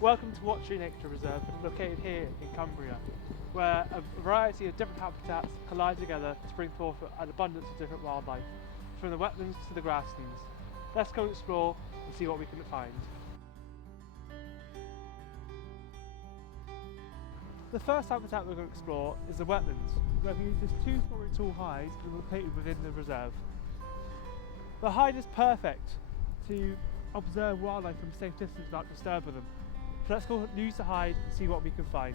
Welcome to Watchtree Nature Reserve, located here in Cumbria, where a variety of different habitats collide together to bring forth an abundance of different wildlife, from the wetlands to the grasslands. Let's go explore and see what we can find. The first habitat we're going to explore is the wetlands, where we use this 2-story tall hide and located within the reserve. The hide is perfect to observe wildlife from a safe distance without disturbing them. So let's go use the hide and see what we can find.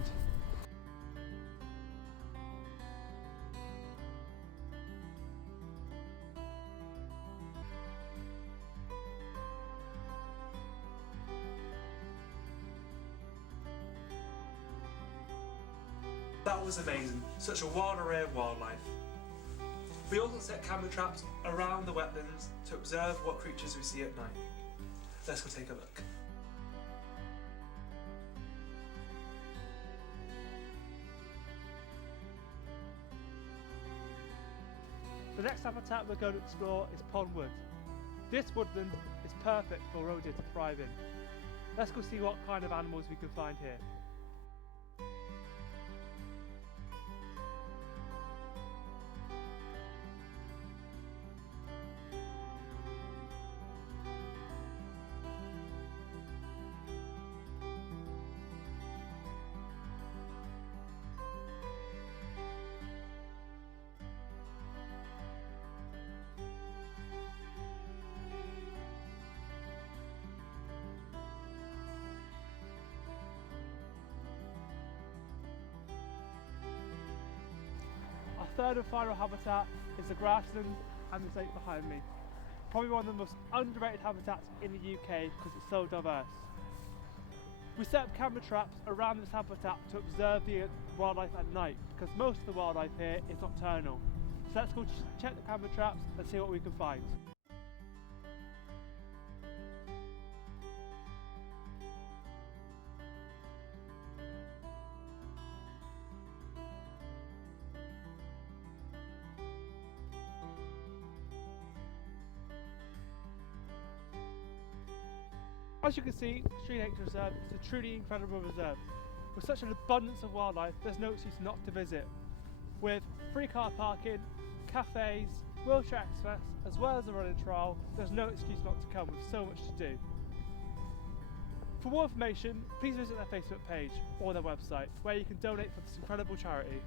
That was amazing, such a wide array of wildlife. We also set camera traps around the wetlands to observe what creatures we see at night. Let's go take a look. The next habitat we're going to explore is Pondwood. This woodland is perfect for roe deer to thrive in. Let's go see what kind of animals we can find here. Our third and final habitat is the grassland and this lake behind me. Probably one of the most underrated habitats in the UK because it's so diverse. We set up camera traps around this habitat to observe the wildlife at night because most of the wildlife here is nocturnal. So let's go check the camera traps and see what we can find. As you can see, Watchtree Nature Reserve is a truly incredible reserve. With such an abundance of wildlife, there's no excuse not to visit. With free car parking, cafes, wheelchair access, as well as a running trial, there's no excuse not to come with so much to do. For more information, please visit their Facebook page or their website, where you can donate for this incredible charity.